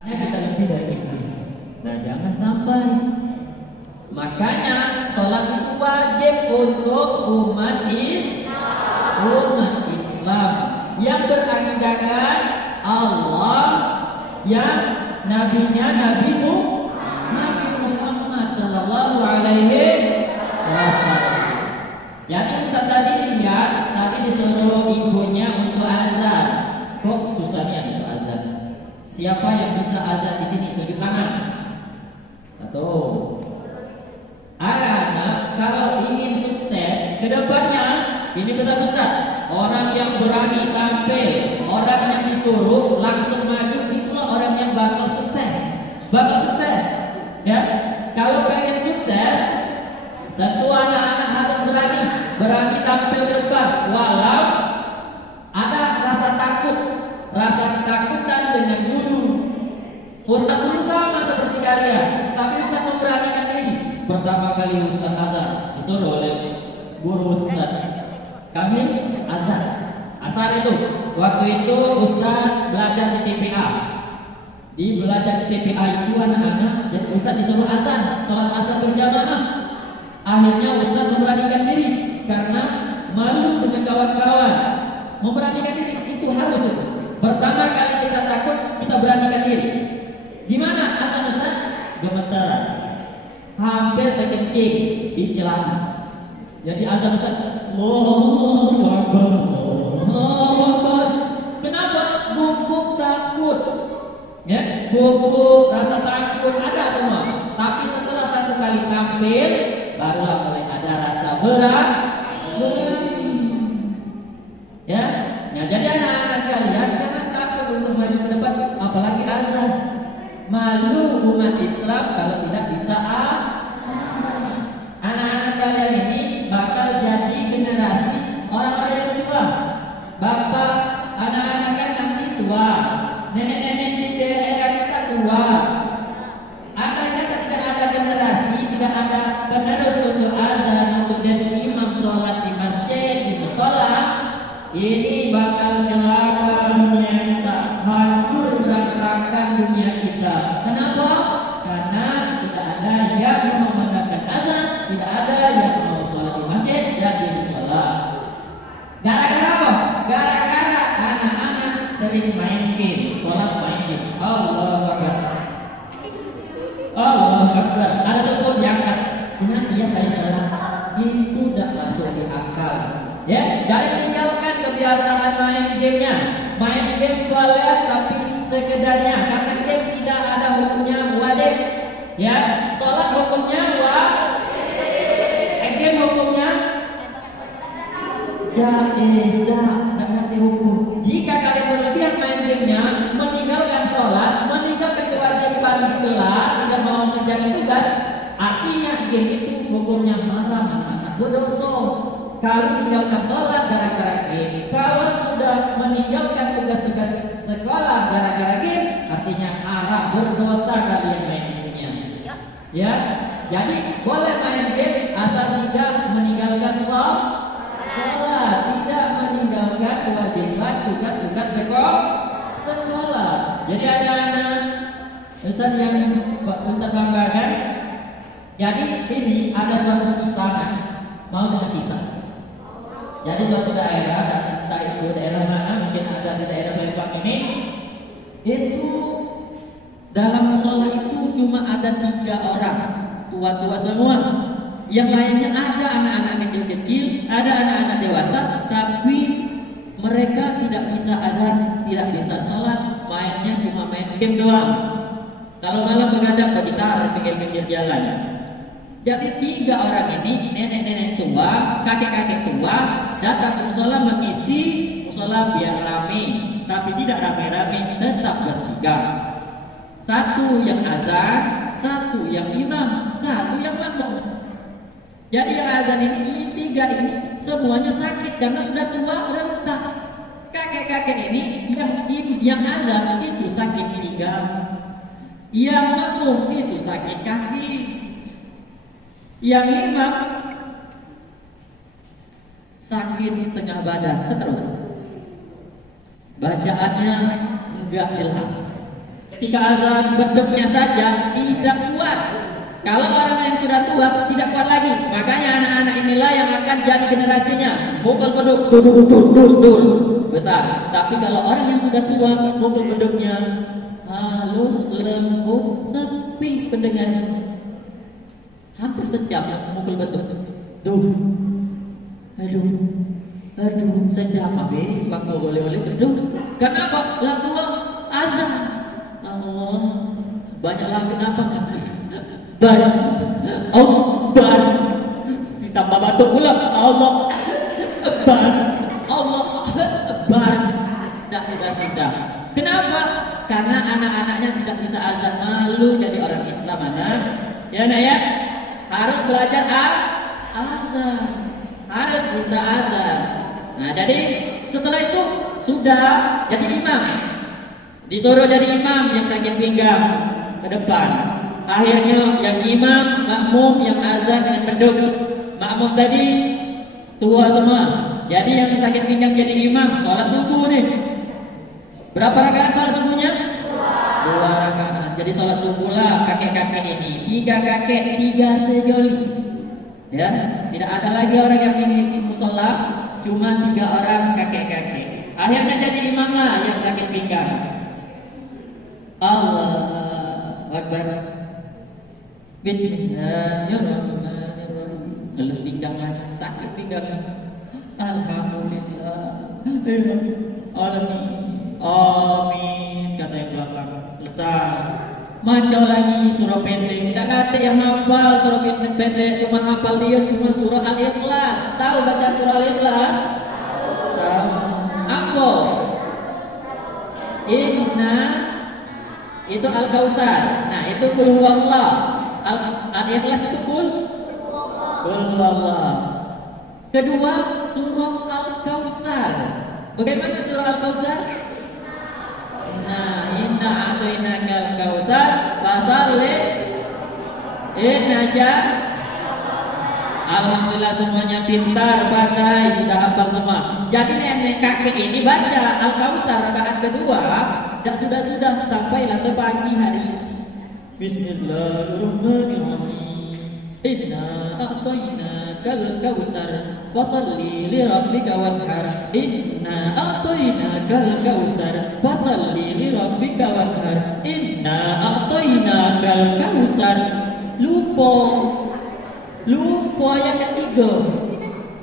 kita lebih dari iblis. Nah, jangan sampai. Makanya sholat itu wajib untuk umat Islam yang beragidahkan Allah, yang nabinya Nabi Muhammad sallallahu alaihi wasallam. Jadi Ustaz tadi lihat, tadi disuruh ibunya untuk azan. Kok susahnya untuk azan? Siapa yang bisa azan di sini? Tunjuk tangan. Satu. Anak kalau ingin sukses ke depannya, ini pesan Ustaz. Orang yang berani tampil, orang yang disuruh langsung maju, itulah orang yang bakal sukses. Ya, kalau pengen sukses, tentu anak-anak harus berani tampil ke depan, walau ada rasa ketakutan dengan guru. Ustaz dulu sama seperti kalian, tapi Ustaz memberanikan diri. Pertama kali Ustaz azan disuruh oleh guru Ustaz, kami azan asar itu. Waktu itu Ustaz belajar di TPA. Di belajar di TPA itu anak-anak, dan Ustaz disuruh azan, sholat asar berjamaah. Akhirnya Ustaz memberanikan diri karena malu dengan kawan-kawan. Memberanikan diri itu harus itu. Pertama kali kita takut, kita beranikan diri. Gimana azan Ustaz? Gemetaran, hampir terkencing di celana. Jadi azan Ustaz, Allahu Akbar, Allahu Akbar. Kenapa? Gugup takut. Ya, gugup, rasa takut ada semua. Tapi setelah satu kali tampil, barulah mulai ada rasa berani. Ya, nah jadi anak-anak sekalian jangan takut untuk maju ke depan, apalagi azan. Malu umat Islam kalau tidak bisa anak-anak sekalian ini bakal jadi generasi orang-orang yang tua. Bapak, anak-anak kan nanti tua, nenek-nenek di daerah kita tua. Andai kata tidak ada generasi, tidak ada penerus untuk azan, untuk jadi imam sholat di masjid, di musola, ini bakal celaka dunia kita, hancur berantakan dunia kita. Kenapa? Karena tidak ada yang memandangkan azan, tidak ada yang mau sholat di masjid dan di musola. Gara-gara apa? Gara-gara anak-anak sering main game, sholat main game. Allahu Akbar. Allahu Akbar. Ada telepon diangkat. Benar, iya saya sholat. Itu tidak masuk di akal. Ya, jadi tinggalkan kebiasaan main gamenya. Main game boleh tapi sekedarnya, karena game tidak ada hukumnya wajib. Ya, sholat hukumnya wajib. Game hukumnya jaiz, tidak ngerti hukum. Jika kalian berlebihan main gamenya, meninggalkan sholat, meninggalkan kewajiban di kelas, tidak mau mengerjakan tugas, artinya game itu hukumnya haram, anak-anak berdosa. Kalau meninggalkan sholat gara-gara game, kalau sudah meninggalkan tugas-tugas sekolah gara-gara game, artinya haram, berdosa kalian main gamenya. Ya, jadi boleh main game asal tidak meninggalkan sholat, tidak meninggalkan kewajiban tugas-tugas sekolah. Jadi ada anak Ustaz yang Ustaz banggakan. Jadi ini ada suatu kisah, mau dengan kisah. Jadi suatu daerah, entah itu daerah mana, mungkin ada di daerah Palembang ini, itu dalam musola itu cuma ada 3 orang, tua-tua semua. Yang lainnya ada anak-anak kecil-kecil, ada anak-anak dewasa, tapi mereka tidak bisa azan, tidak bisa sholat, mainnya cuma main game doang. Kalau malam begadang bergitar di pinggir-pinggir jalan. Jadi 3 orang ini, nenek-nenek tua, kakek-kakek tua, datang ke musola mengisi musola biar rame, tapi tidak rame-rame, tetap bertiga. Satu yang azan, satu yang imam, satu yang makmum. Jadi yang azan ini 3 ini semuanya sakit karena sudah tua, renta. Kakek-kakek ini yang azan itu sakit pinggang, yang makmum itu sakit kaki, yang imam sakit setengah badan, seterusnya. Bacaannya enggak jelas. ketika azan beduknya saja tidak kuat. Kalau orang yang sudah tua tidak kuat lagi. Makanya anak-anak inilah yang akan jadi generasinya. Mukul beduk, dur besar. Tapi kalau orang yang sudah tua, mukul beduknya halus, lembut, sepi pendengarannya. Hampir sejam mukul beduk. Aduh, sejam habis waktu oleh-oleh beduk. Kenapa? Lagu azan. Oh, banyak lagi nafasnya. Akbar. Ditambah batuk pula. Allah Akbar. Allah Akbar. Sudah. Kenapa? Karena anak-anaknya tidak bisa azan, malu jadi orang Islam anak. Ya nak ya. Harus belajar azan. Harus bisa azan. Nah, jadi setelah itu sudah jadi imam. Disuruh jadi imam yang sakit pinggang ke depan. Akhirnya yang imam, makmum, yang azan dengan beduk. Makmum tadi tua semua. Jadi yang sakit pinggang jadi imam. Sholat subuh nih. Berapa rakaat sholat subuhnya? 2 rakaat. Jadi sholat subuh lah kakek-kakek ini. 3 kakek, 3 sejoli. Ya, tidak ada lagi orang yang mengisi musola. Cuma 3 orang kakek-kakek. Akhirnya jadi imam lah yang sakit pinggang. Allah Akbar. Bismillahirrahmanirrahim. Lulus pinggang lagi, sakit pinggang. Alhamdulillah. Amin. Kata yang belakang. Selesai. Macam lagi surah pendek. Tak kata yang hafal surah pendek. Cuma hafal dia cuma surah Al-Ikhlas. Tahu baca surah Al-Ikhlas? Tahu. Apa? Inna itu Al-Kautsar. Nah, itu Qul huwallah. Al-Ikhlas itu Qul huwallah. Kedua, surah Al-Kautsar. Bagaimana surah Al-Kautsar? Nah, inna a'tainaka al-kautsar fasalli innaka. Alhamdulillah semuanya pintar, pandai, sudah hafal semua. Jadi nenek kakek ini baca Al-Kautsar rakaat kedua, dan sudah sampai lantai pagi hari. Bismillahirrahmanirrahim. Inna a'tainaka al-kautsar fasalli li rabbika wanhar. Inna a'tainaka al-kautsar fasalli li rabbika wanhar. Inna a'tainaka al-kautsar. Lupa yang ketiga.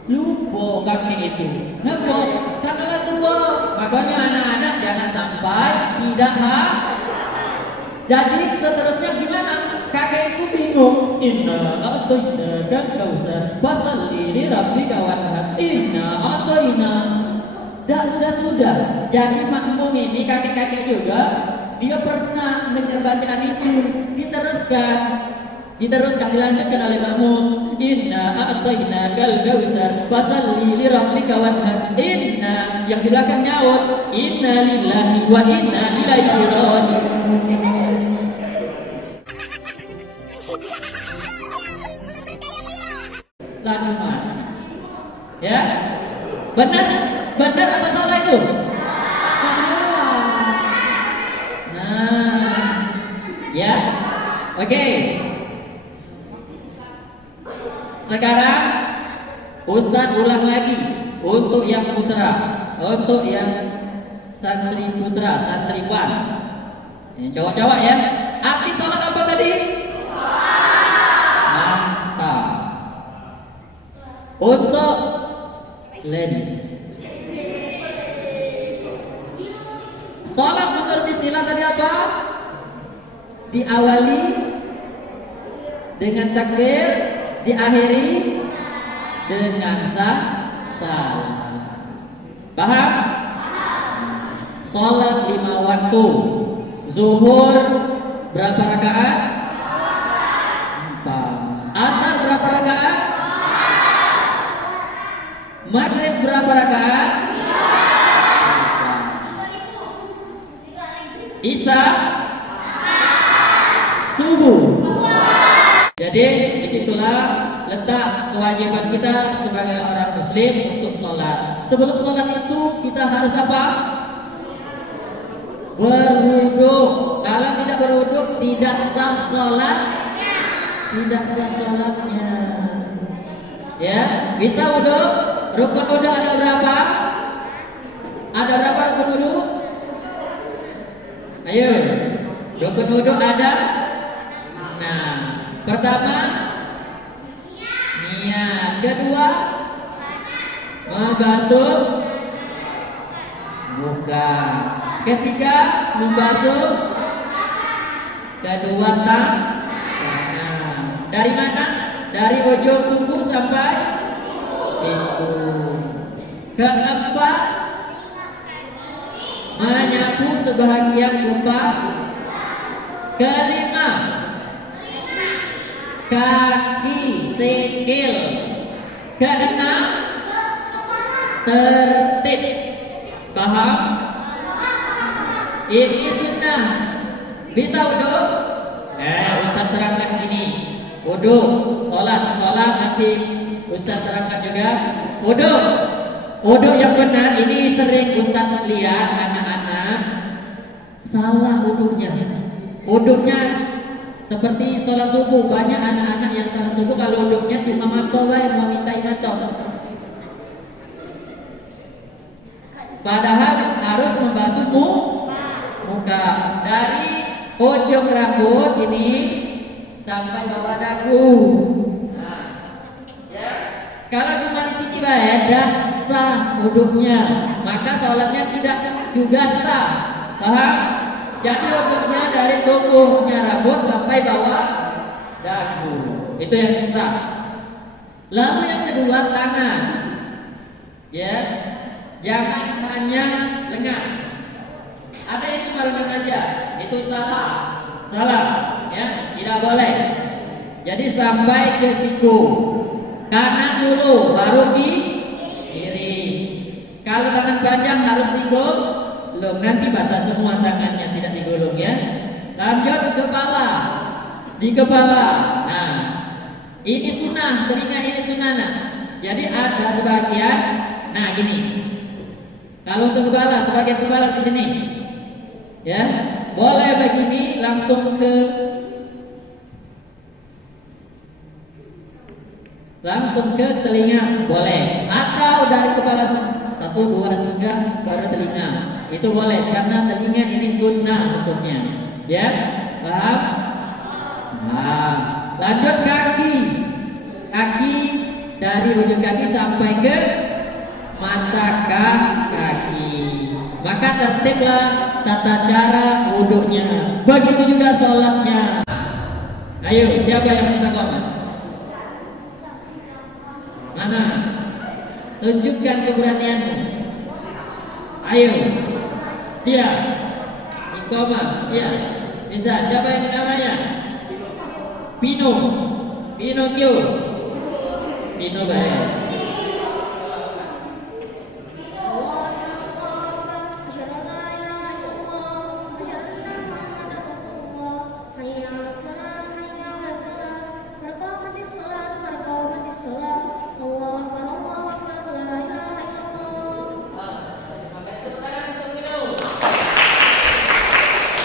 Lupa kakek itu. Kenapa? Karena tua. Makanya anak-anak jangan sampai tidak Jadi seterusnya gimana? Kakek itu bingung. Inna a'tainaka al-kautsar fasalli li rabbika wanhar. Inna a'taina. Sudah. Jadi makmum ini kakek-kakek juga, dia pernah mendengar bacaan itu. Diteruskan dilanjutkan oleh makmum. Inna a'tainaka al-kautsar fasalli li rabbika wanhar. Inna yang di belakang nyaut. Inna lillahi wa inna ilaihi raji'un. Cuma ya, benar atau salah itu? Salah. Nah, ya, oke. Sekarang Ustaz ulang lagi untuk yang putra, untuk yang santri putra, santriwan, cowok-cowok ya. Arti salat apa tadi? Untuk ladies, salat menurut istilah tadi apa? Diawali dengan takbir, diakhiri dengan salam. Paham? Salat 5 waktu. Zuhur berapa rakaat? 4. Asar berapa rakaat? Maghrib berapa rakaat? 3. Isya? Subuh. Jadi disitulah letak kewajiban kita sebagai orang muslim untuk sholat. Sebelum sholat itu kita harus apa? Berwudu. Kalau tidak berwudhu tidak sah sholat, tidak sah sholatnya. Ya, bisa wudhu. Rukun wudhu ada berapa? Ada berapa rukun wudhu? Ayo, rukun wudhu ada. Nah, pertama niat, kedua membasuh muka, ketiga membasuh kedua tangan. Dari mana? Dari ujung kuku sampai siku. Keempat menyapu sebahagian kepala. Kelima kaki sikil. Keenam tertib. Paham? Ini sunnah. Bisa wudhu? Ustaz terangkan ini. Wudhu, sholat nanti Ustaz terangkan juga. Wudhu yang benar ini sering Ustaz lihat anak-anak salah wudhunya. Wudhunya seperti sholat subuh, banyak anak-anak yang salah subuh kalau wudhunya cuma matowai mau mintai matov. Padahal harus membasuh muka dari ujung rambut ini sampai bawah dagu. Nah, ya. Kalau cuma di sini dah sah wudhunya, maka sholatnya tidak juga sah. Paham? Jadi wudhunya dari tubuhnya rambut sampai bawah dagu. Itu yang sah. Lalu yang kedua tangan. Ya. Jangan hanya lengan. Ada yang cuma lengan aja, itu salah, ya, tidak boleh. Jadi sampai ke siku, kanan dulu, baru kiri. Kalau tangan panjang harus digulung, nanti basah semua tangannya, tidak digulung ya. Lanjut kepala, di kepala. Nah, ini sunnah, telinga ini sunnah. Nah. Jadi ada sebagian, nah gini. Kalau untuk kepala, sebagian kepala di sini, ya, boleh begini langsung ke telinga, boleh. Atau dari kepala 1, 2, 3 baru telinga, itu boleh karena telinga ini sunnah hukumnya, ya, paham? Nah, lanjut kaki dari ujung kaki sampai ke mata kaki. Maka tertiblah tata cara wudhunya. Begitu juga sholatnya. Ayo, siapa yang bisa komen? Mana? Tunjukkan keberanianmu. Ayo. Dia. Iqomah. Iya. Bisa. Siapa yang namanya? Pinocchio. Pino baik.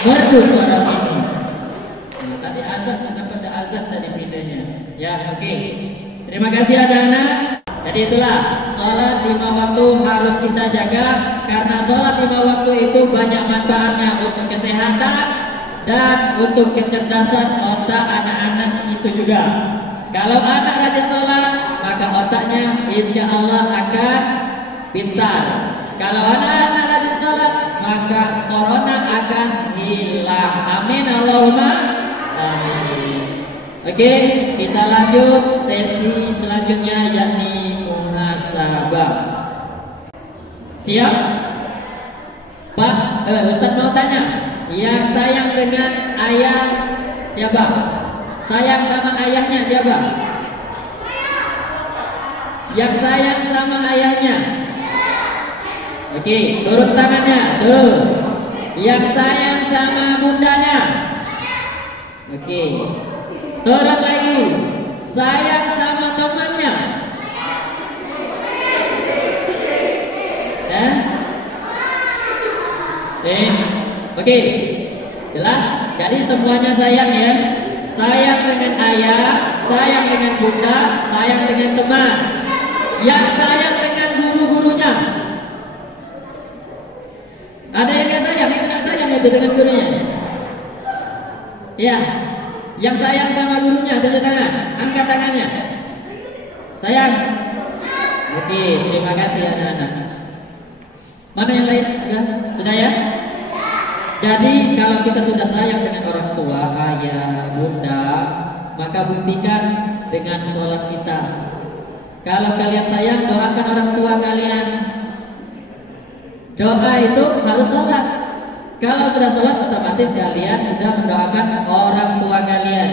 Merdu suara Pino. Nah, tadi azan, kenapa ada azan tadi pindonya? Ya, oke. Terima kasih anak-anak. Jadi itulah sholat 5 waktu harus kita jaga karena sholat 5 waktu itu banyak manfaatnya untuk kesehatan dan untuk kecerdasan otak anak-anak itu juga. Kalau anak rajin sholat maka otaknya insya Allah akan pintar. Kalau anak-anak rajin sholat maka corona akan hilang. Amin Allahumma amin. Oke, kita lanjut sesi selanjutnya yakni muhasabah. Siap? Pak, Ustaz mau tanya, yang sayang dengan ayah siapa? Sayang sama ayahnya siapa? Yang sayang sama ayahnya? Oke, turun tangannya, turun. Yang sayang sama bundanya? Oke. Turun lagi. Sayang sama temannya? Ya? Oke. Jelas? Jadi semuanya sayang ya. Sayang dengan ayah, sayang dengan bunda, sayang dengan teman. Yang sayang dengan guru-gurunya. Ada yang gak sayang? Itu gak sayang itu dengan gurunya. Ya. Yang sayang sama gurunya, tunjuk tangan. Angkat tangannya. Sayang. Oke, terima kasih anak-anak. Mana yang lain? Sudah ya? Jadi kalau kita sudah sayang dengan orang tua, ayah, bunda, maka buktikan dengan sholat kita. Kalau kalian sayang, doakan orang tua kalian. Doa itu harus sholat. Kalau sudah sholat, otomatis kalian sudah mendoakan orang tua kalian.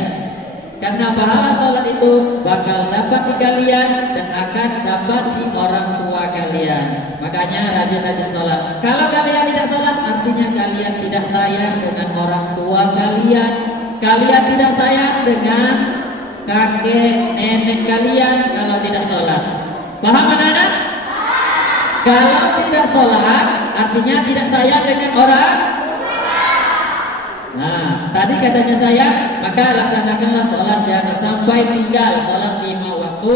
Karena pahala sholat itu bakal dapat di kalian dan akan dapat di orang tua kalian. Makanya rajin-rajin sholat. Kalau kalian tidak sholat, artinya kalian tidak sayang dengan orang tua kalian. Kalian tidak sayang dengan kakek nenek kalian kalau tidak sholat. Paham anak-anak? Kalau tidak sholat, artinya tidak sayang dengan orang. Nah, tadi katanya sayang, maka laksanakanlah sholat, jangan sampai tinggal sholat 5 waktu.